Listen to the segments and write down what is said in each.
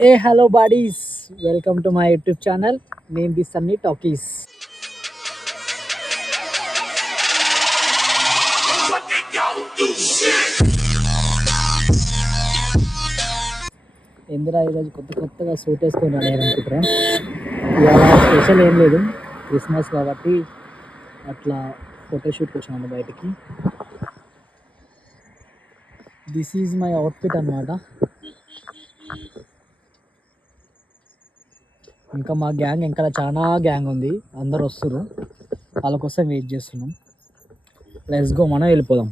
Hey, hello buddies. Welcome to my YouTube channel. Name is Sunny Talkies. Indira ఈరోజు కొత్తగా suit వేసుకొని రాలేదనుకుంటారా. ఇవాళ special ఏం లేదు, క్రిస్మస్ కాబట్టి అట్లా ఫోటోషూట్కి వచ్చాను బయటికి. దిస్ ఈజ్ మై అవుట్ఫిట్ అన్నమాట. ఇంకా మా గ్యాంగ్ ఇంకా చాలా గ్యాంగ్ ఉంది, అందరు వస్తున్నారు, వాళ్ళ కోసం వెయిట్ చేస్తున్నాం. లెట్స్ గో, మనం వెళ్ళిపోదాం.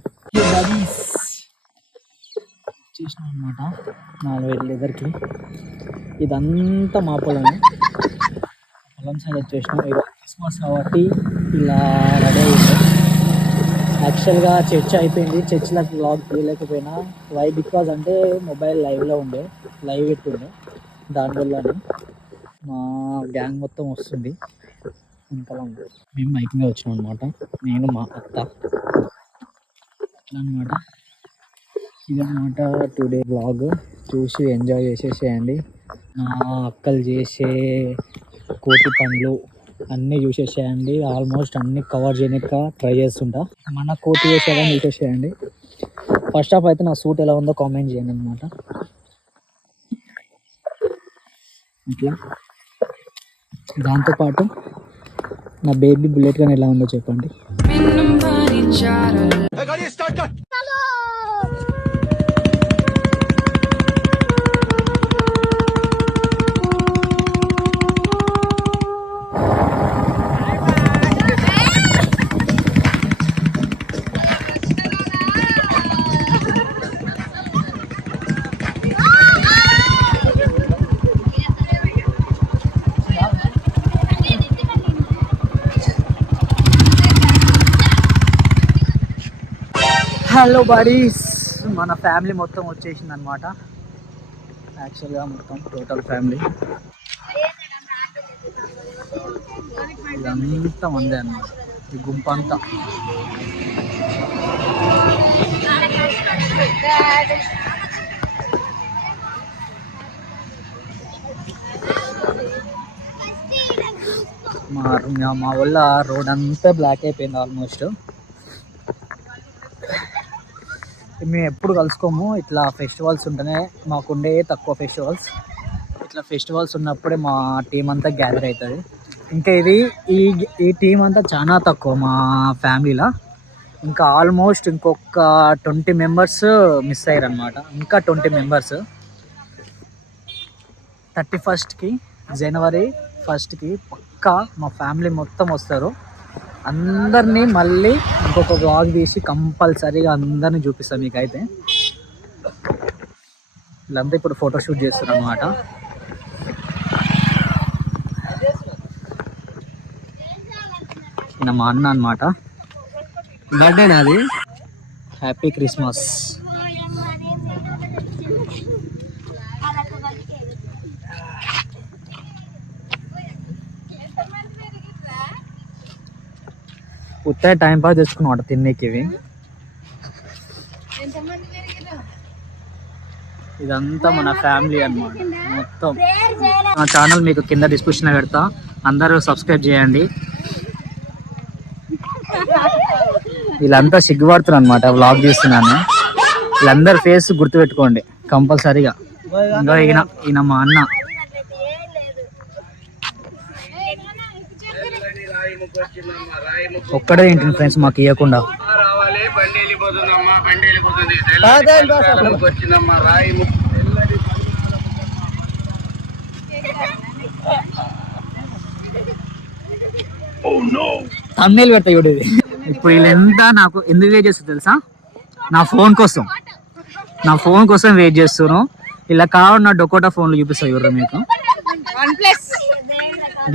చేసినాం అనమాట 4 లెదర్కి. ఇదంతా మా పొలం సైడ్ వచ్చేసినాం. ఈరోజు క్రిస్మస్ కాబట్టి ఇలా రెడీ అయ్యింది. యాక్చువల్గా చర్చ్ అయిపోయింది, చర్చ్లో వ్లాగ్ తీయలేకపోయినా. వై బికాజ్ అంటే మొబైల్ లైవ్లో ఉండే, లైవ్ ఎట్టుండే, దానివల్ల మా గ్యాంగ్ మొత్తం వస్తుంది. ఇంకా మేము బైక్గా వచ్చినాం అనమాట, నేను మా అత్త. అట్లా అనమాట, ఇదన్నమాట టుడే వ్లాగ్. చూసి ఎంజాయ్ చేసేసేయండి. నా అక్కలు చేసే కోటి పనులు అన్నీ చూసేసేయండి. ఆల్మోస్ట్ అన్నీ కవర్ చేయడానికి ట్రై చేస్తుంటా. మన కోటి చేసేదని చూసేసేయండి. ఫస్ట్ ఆఫ్ అయితే నా సూట్ ఎలా ఉందో కామెంట్ చేయండి అనమాట. ఇట్లా దాంతోపాటు నా బేబీ బుల్లెట్ కానీ ఎలా ఉందో చెప్పండి. హలో బాడీస్, మన ఫ్యామిలీ మొత్తం వచ్చేసింది అనమాట. యాక్చువల్గా మొత్తం టోటల్ ఫ్యామిలీ ఇదంతా మందే అన్నమాట, ఈ గుంపు అంతా. మా వల్ల రోడ్ అంతా బ్లాక్ అయిపోయింది ఆల్మోస్ట్. మేము ఎప్పుడు కలుసుకోము, ఇట్లా ఫెస్టివల్స్ ఉంటేనే మాకుండే తక్కువ ఫెస్టివల్స్. ఇట్లా ఫెస్టివల్స్ ఉన్నప్పుడే మా టీం అంతా గ్యాదర్ అవుతుంది. ఇంకా ఈ టీం అంతా చాలా తక్కువ మా ఫ్యామిలీలో. ఇంకా ఆల్మోస్ట్ ఇంకొక 20 మెంబర్స్ మిస్ అయ్యారు అనమాట. ఇంకా 20 మెంబర్స్ 31st జనవరి 1 పక్కా మా ఫ్యామిలీ మొత్తం వస్తారు. అందరినీ మళ్ళీ ఇంకొక వ్లాగ్ తీసి కంపల్సరీగా అందరినీ చూపిస్తాను మీకైతే. వీళ్ళంతా ఇప్పుడు ఫోటోషూట్ చేస్తున్నారు అనమాట. ఈయన మా అన్న అనమాట, బర్త్డే నాది. Happy Christmas. ఉత్తే టైం పాస్ తెచ్చుకున్నమాట తినేకి. ఇవి ఇదంతా మన ఫ్యామిలీ అన్నమాట మొత్తం. నా ఛానల్ మీకు కింద డిస్క్రిప్షన్లో పెడతా, అందరూ సబ్స్క్రైబ్ చేయండి. వీళ్ళంతా సిగ్గుపడుతున్నారు అనమాట, వ్లాగ్ తీస్తున్నాను. వీళ్ళందరూ ఫేస్ గుర్తుపెట్టుకోండి కంపల్సరీగా. ఇంకా ఈయన మా అన్న. ఒక్కడే ఏంటి ఫ్రెండ్స్ మాకు ఇవ్వకుండా. తమిళ పెడతా చూడు. ఇప్పుడు వీళ్ళంతా నాకు ఎందుకు వెయిట్ చేస్తారు తెలుసా? నా ఫోన్ కోసం వెయిట్ చేస్తున్నాను. ఇలా కావాలి నా డొకోటా ఫోన్లు చూపిస్తా చూడరు మీకు.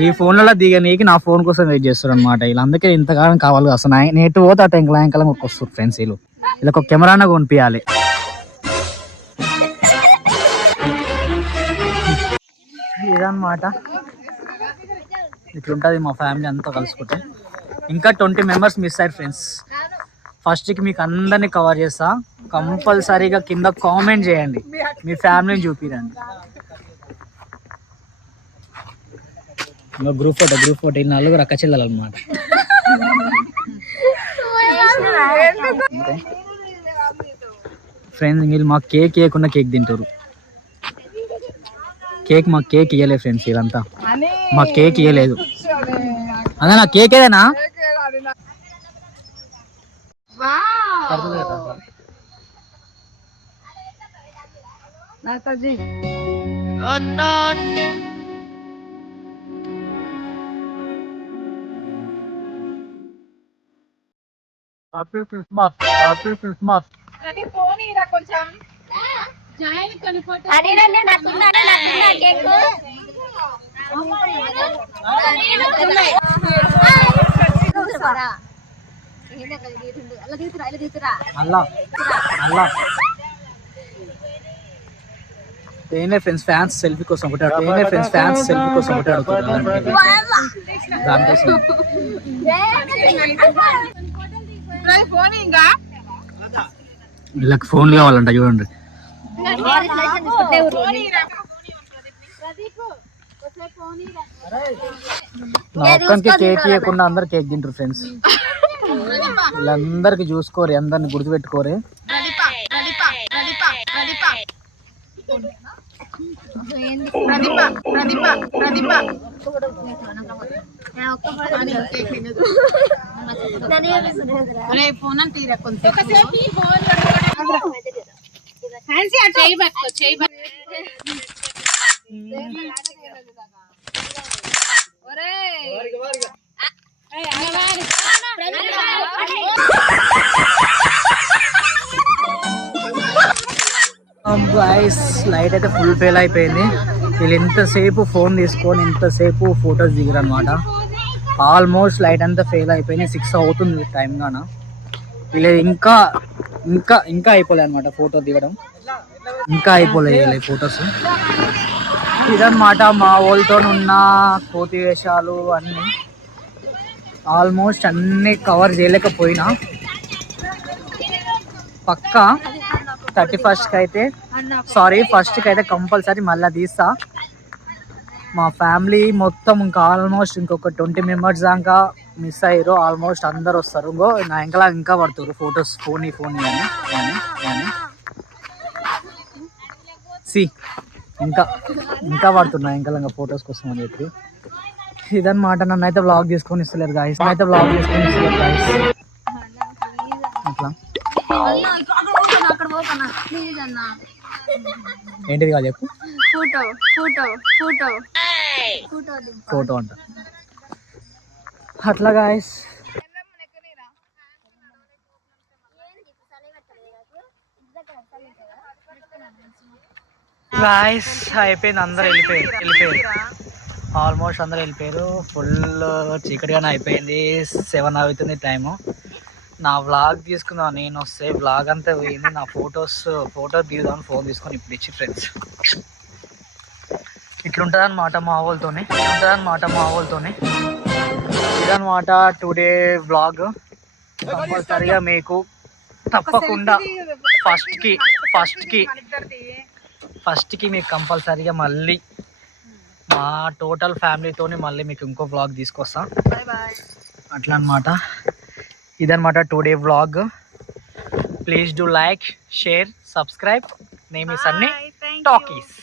ఈ ఫోన్లలో దిగనీకి నా ఫోన్ కోసం వెయిట్ చేస్తారు అనమాట. వీళ్ళు అందుకే ఇంతకాలం కావాలి. అసలు నేటు పోతే అటు ఎంకలం వస్తారు ఫ్రెండ్స్. వీళ్ళకి ఒక కెమెరానా కొనిపించాలి. ఇదన్నమాట, ఇట్లుంటుంది మా ఫ్యామిలీ అంతా కలుసుకుంటే. ఇంకా 20 మెంబర్స్ మిస్ అయ్యారు ఫ్రెండ్స్. ఫస్ట్కి మీకు అందరినీ కవర్ చేస్తా. కంపల్సరీగా కింద కామెంట్ చేయండి, మీ ఫ్యామిలీని చూపిరండి. గ్రూప్ ఫోటో ఈ నలుగురు అక్క చెల్లెలు అనమాట. ఫ్రెండ్స్ వీళ్ళు మాకు కేక్ ఇవ్వకుండా కేక్ తింటారు. మాకు కేక్ ఇవ్వలేదు ఫ్రెండ్స్, ఇదంతా మాకు కేక్ ఇవ్వలేదు. అదే నా కేక్ ఏదైనా హ్యాపీ క్రిస్మస్. ఏనే ఫ్రెండ్స్ ఫ్యాన్స్ సెల్ఫీ కోసం ఒకటి దానికోసం వీళ్ళకి ఫోన్ కావాలంట చూడండి. నా ఒక్కరికి కేక్ ఇవ్వకుండా అందరు కేక్ తింటారు ఫ్రెండ్స్. వీళ్ళందరికి చూసుకోరు, అందరిని గుర్తుపెట్టుకోరు. లైట్ అయితే ఫుల్ ఫెయిల్ అయిపోయింది. వీళ్ళు ఎంతసేపు ఫోన్ తీసుకొని ఎంతసేపు ఫొటోస్ దిగరు అనమాట. ఆల్మోస్ట్ లైట్ అంతా ఫెయిల్ అయిపోయింది. 6 అవుతుంది టైం గాన. వీళ్ళు ఇంకా ఇంకా ఇంకా అయిపోలే అనమాట ఫోటో దిగడం, ఇంకా అయిపోలేదు ఫొటోస్. ఇదన్నమాట మా వాళ్ళతో ఉన్న కోతి వేషాలు అన్నీ. ఆల్మోస్ట్ అన్నీ కవర్ చేయలేకపోయినా పక్కా 31st అయితే ఫస్ట్కి అయితే కంపల్సరీ మళ్ళీ తీస్తా. మా ఫ్యామిలీ మొత్తం ఇంకా ఆల్మోస్ట్ ఇంకొక 20 మెంబర్స్ దాకా మిస్ అయ్యారు. ఆల్మోస్ట్ అందరు వస్తారు. నా ఇంకా పడుతున్నారు ఫొటోస్. ఫోన్ ఇంకా పడుతున్నా ఇంకా ఫొటోస్ కోసం అని చెప్పి. ఇదన్నమాట. నన్ను అయితే వ్లాగ్ తీసుకొని ఇస్తలేరు గాయస్. అట్లా ఏంటిది కాదు చెప్పు. ఫోటో అంట అట్లా గాయస్. అయిపోయింది. అందరు వెళ్ళిపోయారు. ఆల్మోస్ట్ అందరు వెళ్ళిపోయారు. ఫుల్ చీకటిగానే అయిపోయింది. 7 అవుతుంది టైము. నా వ్లాగ్ తీసుకుందాం నేను వస్తే వ్లాగ్ అంతా పోయింది. నా ఫోటో దిగుదామని ఫోన్ తీసుకొని ఇప్పుడు ఇచ్చి ఫ్రెండ్స్ ఇట్లుంటుంది అనమాట మా వాళ్ళతోనే. ఇదనమాట టుడే వ్లాగ్. కంపల్సరిగా మీకు తప్పకుండా ఫస్ట్కి మీకు కంపల్సరిగా మళ్ళీ మా టోటల్ ఫ్యామిలీతోని మళ్ళీ మీకు ఇంకో వ్లాగ్ తీసుకొస్తా. అట్లా అనమాట. ఇదన్నమాట today vlog. Please do like, share, subscribe. Name is Sunny talkies.